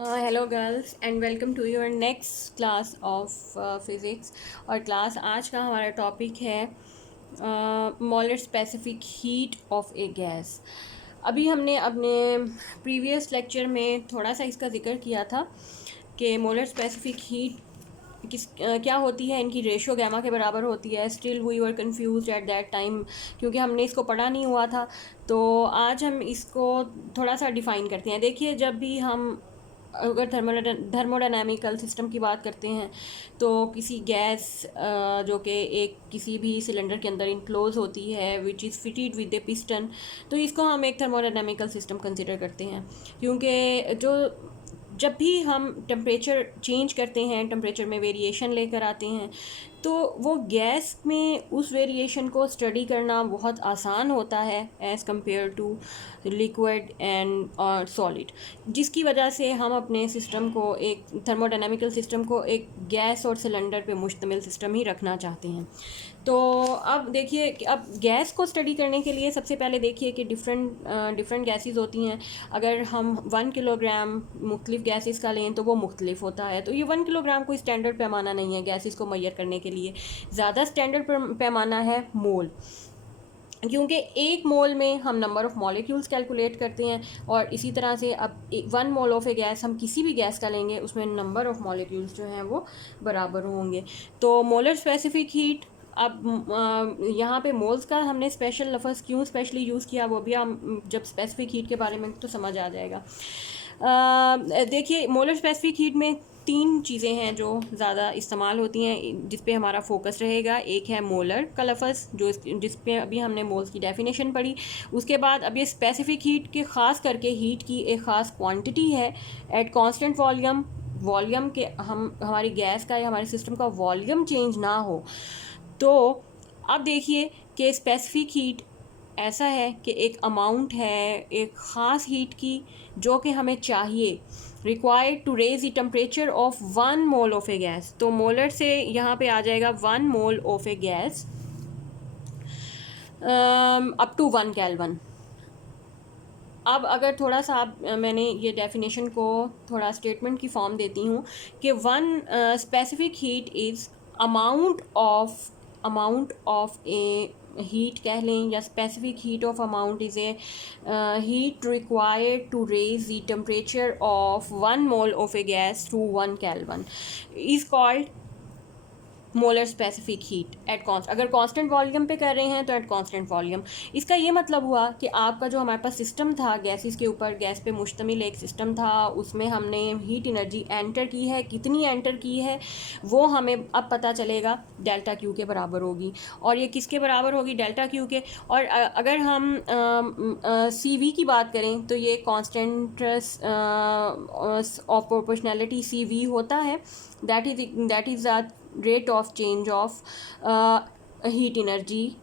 Hello girls and welcome to your next class of physics. और class आज का हमारा टॉपिक है molar specific heat of a gas. अभी हमने अपने प्रीवियस लेक्चर में थोड़ा सा इसका जिक्र किया था कि मोलर स्पेसिफिक हीट क्या होती है, इनकी रेशो गैमा के बराबर होती है। Still we were confuse at that time क्योंकि हमने इसको पढ़ा नहीं हुआ था। तो आज हम इसको थोड़ा सा डिफ़ाइन करते हैं। देखिए, जब भी हम अगर थर्मोडायनामिकल सिस्टम की बात करते हैं तो किसी गैस जो कि एक किसी भी सिलेंडर के अंदर इनक्लोज होती है which is fitted with A piston, तो इसको हम एक थर्मोडायनामिकल सिस्टम कंसिडर करते हैं। क्योंकि जब भी हम टेम्परेचर चेंज करते हैं, टेम्परेचर में वेरिएशन लेकर आते हैं, तो वो गैस में उस वेरिएशन को स्टडी करना बहुत आसान होता है as compare to liquid and solid, जिसकी वजह से हम अपने सिस्टम को, एक थर्मोडायनामिकल सिस्टम को, एक गैस और सिलेंडर पे मुश्तमिल सिस्टम ही रखना चाहते हैं। तो अब देखिए कि अब गैस को स्टडी करने के लिए सबसे पहले देखिए कि डिफरेंट गैसेस होती हैं। अगर हम 1 किलोग्राम मुख्तलिफ गैसेस का लें तो वो मुख्तलिफ होता है। तो ये 1 किलोग्राम कोई स्टैंडर्ड पैमाना नहीं है गैसेस को मैयर करने के लिए। ज़्यादा स्टैंडर्ड पैमाना है मोल, क्योंकि एक मोल में हम नंबर ऑफ़ मॉलिक्यूल्स कैलकुलेट करते हैं। और इसी तरह से अब 1 मोल ऑफ ए गैस, हम किसी भी गैस का लेंगे उसमें नंबर ऑफ़ मॉलिक्यूल्स जो हैं वो बराबर होंगे। तो मोलर स्पेसिफिक हीट, अब यहाँ पे मोल्स का हमने स्पेशल लफ्ज़ क्यों स्पेशली यूज़ किया वो भी हम जब स्पेसिफिक हीट के बारे में तो समझ आ जाएगा। देखिए, मोलर स्पेसिफिक हीट में 3 चीज़ें हैं जो ज़्यादा इस्तेमाल होती हैं, जिस पे हमारा फोकस रहेगा। एक है मोलर का लफ्ज़ जिस पे अभी हमने मोल्स की डेफिनेशन पढ़ी। उसके बाद अब ये स्पेसिफिक हीट के ख़ास करके हीट की एक ख़ास क्वांटिटी है एट कांस्टेंट वॉल्यूम के हमारी गैस का या हमारे सिस्टम का वॉल्यूम चेंज ना हो। तो अब देखिए कि स्पेसिफिक हीट ऐसा है कि एक अमाउंट है एक ख़ास हीट की जो कि हमें चाहिए, required to raise the temperature of 1 mole of a gas. तो मोलर से यहाँ पे आ जाएगा 1 mole of a gas up to 1 kelvin. अब अगर थोड़ा सा मैंने ये डेफिनेशन को थोड़ा स्टेटमेंट की फॉर्म देती हूँ कि 1 specific heat is amount of a heat कह लें, या specific heat of amount is a heat required to raise the temperature of 1 mole of a gas to 1 kelvin is called molar specific heat at const. अगर constant volume पे कर रहे हैं तो at constant volume. इसका ये मतलब हुआ कि आपका जो हमारे पास सिस्टम था, गैसेस के ऊपर, गैस पे मुश्तमिल एक सिस्टम था, उसमें हमने हीट एनर्जी एंटर की है। कितनी एंटर की है वो हमें अब पता चलेगा, डेल्टा क्यू के बराबर होगी। और ये किसके बराबर होगी? डेल्टा क्यू के। और अगर हम सी वी की बात करें तो ये constant of proportionality C V होता है। That is the rate of change of heat energy.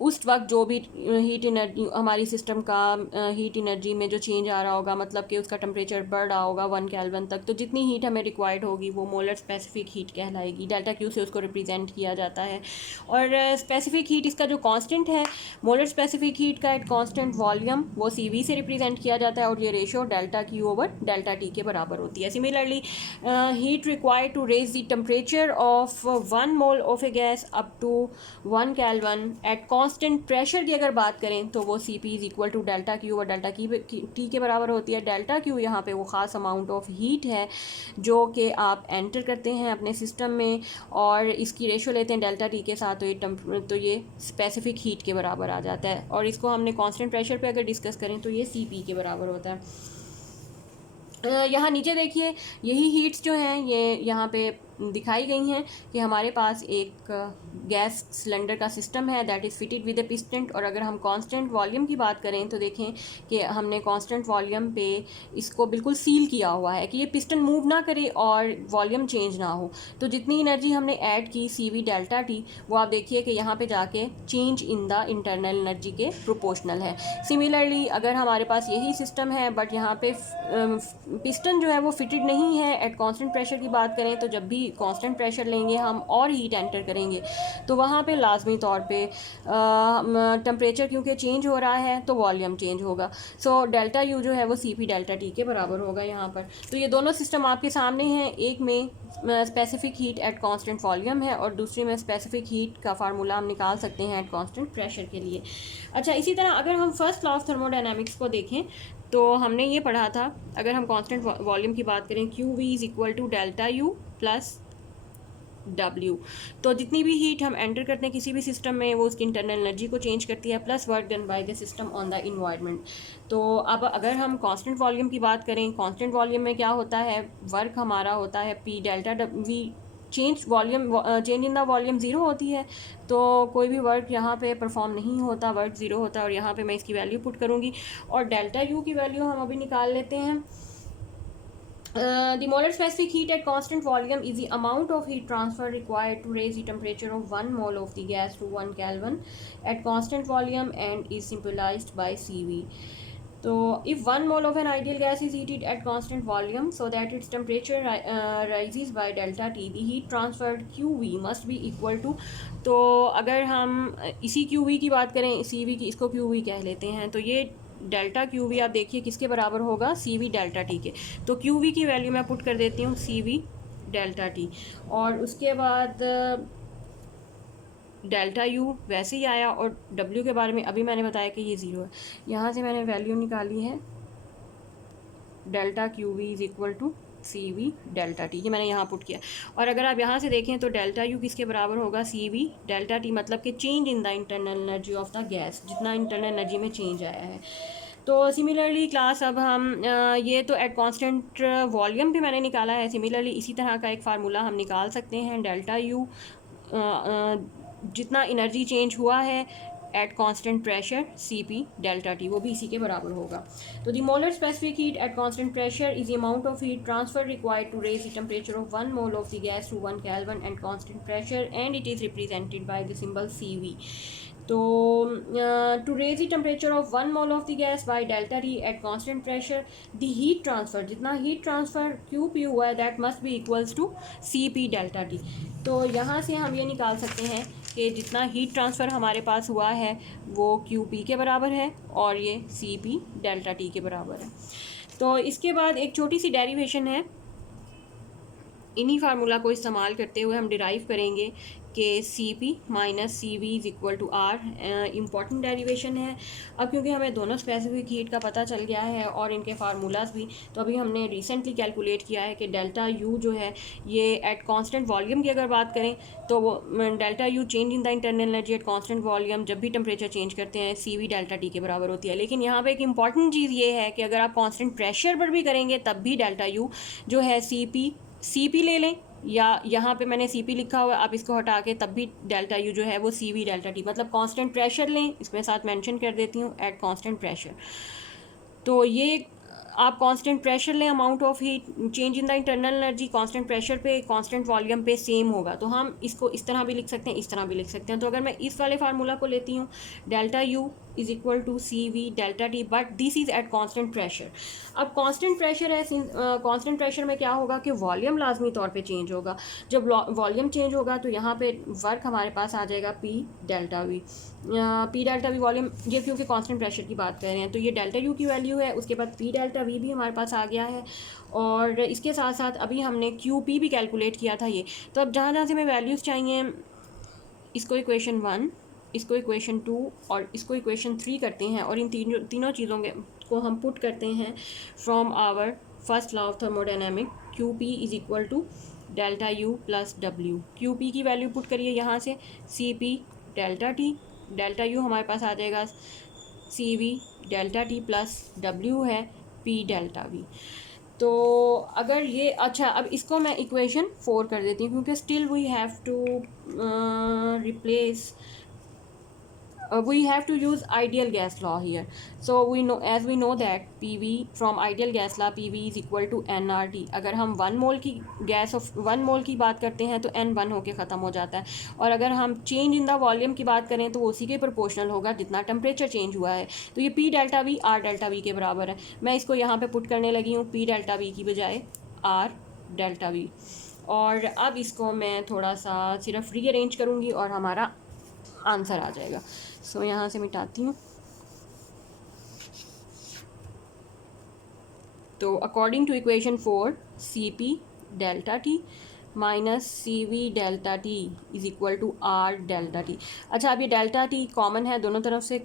उस वक्त जो भी हीट एनर्जी हमारी सिस्टम का हीट एनर्जी में जो चेंज आ रहा होगा, मतलब कि उसका टेम्परेचर बढ़ रहा होगा 1 केल्विन तक, तो जितनी हीट हमें रिक्वायर्ड होगी वो मोलर स्पेसिफिक हीट कहलाएगी। डेल्टा क्यू से उसको रिप्रेजेंट किया जाता है। और स्पेसिफिक हीट, इसका जो कांस्टेंट है मोलर स्पेसिफिक हीट का एट कांस्टेंट वॉल्यूम, वो सी वी से रिप्रेजेंट किया जाता है। और ये ratio delta Q over delta T के बराबर होती है। Similarly heat required to raise the temperature of 1 mole of a gas up to 1 kelvin at constant pressure की अगर बात करें तो वो C P is equal to delta Q और डेल्टा टी के बराबर होती है। डेल्टा क्यू यहाँ पे वो ख़ास अमाउंट ऑफ हीट है जो कि आप एंटर करते हैं अपने सिस्टम में, और इसकी रेशो लेते हैं डेल्टा टी के साथ, तो ये स्पेसिफिक हीट के बराबर आ जाता है। और इसको हमने कांस्टेंट प्रेशर पे अगर डिस्कस करें तो ये सी पी के बराबर होता है। यहाँ नीचे देखिए, यही हीट्स जो हैं ये यहाँ पे दिखाई गई हैं कि हमारे पास एक गैस सिलेंडर का सिस्टम है that is fitted with A piston. और अगर हम कांस्टेंट वॉल्यूम की बात करें तो देखें कि हमने कांस्टेंट वॉल्यूम पे इसको बिल्कुल सील किया हुआ है कि ये पिस्टन मूव ना करे और वॉल्यूम चेंज ना हो। तो जितनी एनर्जी हमने ऐड की सी वी डेल्टा टी, वो आप देखिए कि यहाँ पे जाके change in the internal energy के प्रोपोर्शनल है। सिमिलरली अगर हमारे पास यही सिस्टम है बट यहाँ पे पिस्टन जो है वो फिटेड नहीं है, एट कांस्टेंट प्रेशर की बात करें तो जब भी कांस्टेंट प्रेशर लेंगे हम और हीट एंटर करेंगे तो वहाँ पे लाजमी तौर पे टेम्परेचर क्योंकि चेंज हो रहा है तो वॉल्यूम चेंज होगा। सो डेल्टा यू जो है वो सी पी डेल्टा टी के बराबर होगा यहाँ पर। तो ये दोनों सिस्टम आपके सामने हैं, एक में specific heat at constant volume है और दूसरी में स्पेसिफिक हीट का फार्मूला हम निकाल सकते हैं एट कांस्टेंट प्रेशर के लिए। अच्छा, इसी तरह अगर हम फर्स्ट लॉ ऑफ थर्मोडायनामिक्स को देखें तो हमने ये पढ़ा था, अगर हम कांस्टेंट वॉल्यूम की बात करें, Q V is equal to delta U plus W। तो जितनी भी हीट हम एंटर करते हैं किसी भी सिस्टम में वो उसकी इंटरनल एनर्जी को चेंज करती है plus work done by the system on the environment. तो अब अगर हम कांस्टेंट वॉल्यूम की बात करें, कांस्टेंट वॉल्यूम में क्या होता है, वर्क हमारा होता है P delta we, change in the volume zero होती है तो कोई भी वर्क यहाँ पे परफॉर्म नहीं होता, वर्क ज़ीरो होता है और यहाँ पे मैं इसकी वैल्यू पुट करूँगी और डेल्टा यू की वैल्यू हम अभी निकाल लेते हैं। The molar specific heat at constant volume is the amount of heat transfer required to raise the temperature of 1 mole of the gas to 1 Kelvin at constant volume and is symbolized by Cv. So, if 1 mole of an ideal gas is heated at constant volume so that its temperature rises by delta T, the heat transferred Qv must be equal to, तो अगर हम इसी Qv की बात करें, Cv की, इसको Qv कह लेते हैं, तो ये डेल्टा क्यू वी आप देखिए किसके बराबर होगा, सी वी डेल्टा टी के। तो क्यू वी की वैल्यू मैं पुट कर देती हूँ सी वी डेल्टा टी और उसके बाद डेल्टा यू वैसे ही आया और डब्ल्यू के बारे में अभी मैंने बताया कि ये ज़ीरो है। यहाँ से मैंने वैल्यू निकाली है delta Q V is equal to C V delta T, ये मैंने यहाँ पुट किया। और अगर आप यहाँ से देखें तो डेल्टा यू किसके बराबर होगा, सी वी डेल्टा टी, मतलब कि change in the internal energy of the gas, जितना इंटरनल एनर्जी में चेंज आया है। तो सिमिलरली क्लास अब हम ये तो एट कांस्टेंट वॉल्यूम भी मैंने निकाला है, सिमिलरली इसी तरह का एक फार्मूला हम निकाल सकते हैं, डेल्टा यू जितना एनर्जी चेंज हुआ है at constant pressure C P delta T, वो भी इसी के बराबर होगा। तो the molar specific heat at constant pressure is the amount of heat transfer required to raise the temperature of 1 mole of the gas to 1 kelvin at constant pressure and it is represented by the symbol C V. तो to raise the temperature of 1 mole of the gas by delta T at constant pressure, the heat transfer, जितना heat transfer Q P हुआ है that must be equals to C P delta T. तो यहाँ से हम ये निकाल सकते हैं कि जितना हीट ट्रांसफ़र हमारे पास हुआ है वो क्यू पी के बराबर है और ये सी पी डेल्टा टी के बराबर है। तो इसके बाद एक छोटी सी डेरिवेशन है, इन्हीं फार्मूला को इस्तेमाल करते हुए हम डिराइव करेंगे कि C P minus C V is equal to R. Important derivation है। अब क्योंकि हमें दोनों स्पेसिफिक हीट का पता चल गया है और इनके फार्मूलाज भी, तो अभी हमने रिसेंटली कैलकुलेट किया है कि डेल्टा यू जो है ये एट कांस्टेंट वॉल्यूम की अगर बात करें तो वो delta U change in the internal energy at constant volume जब भी टेम्परेचर चेंज करते हैं सी वी डेल्टा टी के बराबर होती है। लेकिन यहाँ पर एक इंपॉर्टेंट चीज़ ये है कि अगर आप कांस्टेंट प्रेशर पर भी करेंगे तब भी डेल्टा यू जो है सी पी ले लें, या यहाँ पे मैंने सी पी लिखा हुआ है, आप इसको हटा के तब भी डेल्टा यू जो है वो सी वी डेल्टा टी, मतलब कांस्टेंट प्रेशर लें, इसमें साथ मेंशन कर देती हूँ एट कांस्टेंट प्रेशर। तो ये आप कांस्टेंट प्रेशर लें, amount of heat change in the internal energy constant pressure पे कांस्टेंट वॉल्यूम पे सेम होगा। तो हम इसको इस तरह भी लिख सकते हैं, इस तरह भी लिख सकते हैं। तो अगर मैं इस वाले फार्मूला को लेती हूँ, delta U is equal to C V delta T, but this is at constant pressure. अब कांस्टेंट प्रेशर है, कांस्टेंट प्रेशर में क्या होगा कि वॉल्यूम लाजमी तौर पे चेंज होगा। जब वॉल्यूम चेंज होगा तो यहाँ पे वर्क हमारे पास आ जाएगा पी डेल्टा वी वॉल्यूम, ये क्योंकि कांस्टेंट प्रेशर की बात कर रहे हैं तो ये डेल्टा यू की वैल्यू है। उसके बाद पी डेल्टा वी भी हमारे पास आ गया है और इसके साथ साथ अभी हमने क्यू पी भी कैलकुलेट किया था ये। तो अब जहाँ जहाँ से हमें वैल्यूज़ चाहिए, इसको इक्वेशन 1, इसको इक्वेशन 2 और इसको इक्वेशन 3 करते हैं और इन तीनों चीज़ों को हम पुट करते हैं from our first law of thermodynamic, Q P is equal to delta U plus W. Q P की वैल्यू पुट करिए यहाँ से, C P delta T, delta U हमारे पास आ जाएगा C V delta T plus W है P delta V. तो अगर ये, अच्छा अब इसको मैं इक्वेशन 4 कर देती हूँ क्योंकि still we have to replace, we have to use ideal gas law here. So we know that PV from ideal gas law, PV is equal to nRT। अगर हम 1 मोल की गैस ऑफ 1 मोल की बात करते हैं तो n 1 होके ख़त्म हो जाता है, और अगर हम चेंज इन द वॉल्यूम की बात करें तो वो उसी के प्रोपोर्शनल होगा जितना टेम्परेचर चेंज हुआ है। तो ये P delta we R delta we के बराबर है। मैं इसको यहाँ पे पुट करने लगी हूँ P डेल्टा वी की बजाय R डेल्टा वी। और अब इसको मैं थोड़ा सा सिर्फ रीअरेंज करूँगी और हमारा आंसर आ जाएगा। सो यहाँ से मिटाती हूँ। तो according to equation 4, C P delta T minus C V delta T is equal to R delta T. अच्छा, अब ये डेल्टा टी कॉमन है, दोनों तरफ से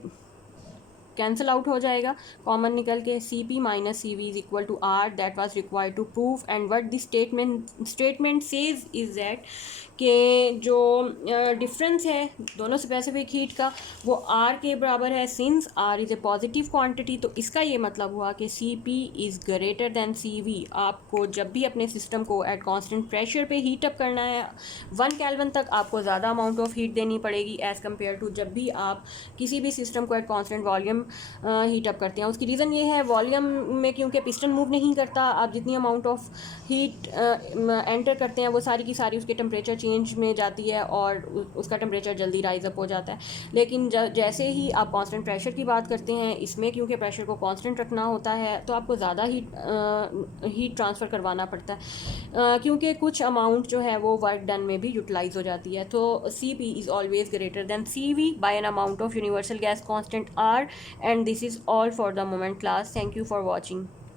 कैंसिल आउट हो जाएगा, कॉमन निकल के C P minus C V is equal to R, that was required to prove. And what this statement says is that कि जो डिफरेंस है दोनों स्पेसिफिक हीट का वो आर के बराबर है, since R is a positive quantity. तो इसका ये मतलब हुआ कि C P is greater than C V. आपको जब भी अपने सिस्टम को एट कॉन्स्टेंट प्रेशर पे हीट अप करना है 1 केल्विन तक, आपको ज़्यादा अमाउंट ऑफ हीट देनी पड़ेगी एज़ कम्पेयर टू जब भी आप किसी भी सिस्टम को at constant volume heat up करते हैं। उसकी रीज़न ये है, वॉल्यूम में क्योंकि पिस्टन मूव नहीं करता, आप जितनी अमाउंट ऑफ हीट एंटर करते हैं वो सारी की सारी उसके टेम्परेचर चेंज में जाती है और उसका टेम्परेचर जल्दी राइज अप हो जाता है। लेकिन जैसे ही आप कांस्टेंट प्रेशर की बात करते हैं, इसमें क्योंकि प्रेशर को कांस्टेंट रखना होता है तो आपको ज़्यादा हीट ट्रांसफ़र करवाना पड़ता है, क्योंकि कुछ अमाउंट जो है वो वर्क डन में भी यूटिलाइज हो जाती है। तो C P is always greater than C V by an amount of universal gas constant R. And this is all for the moment class. Thank you for watching.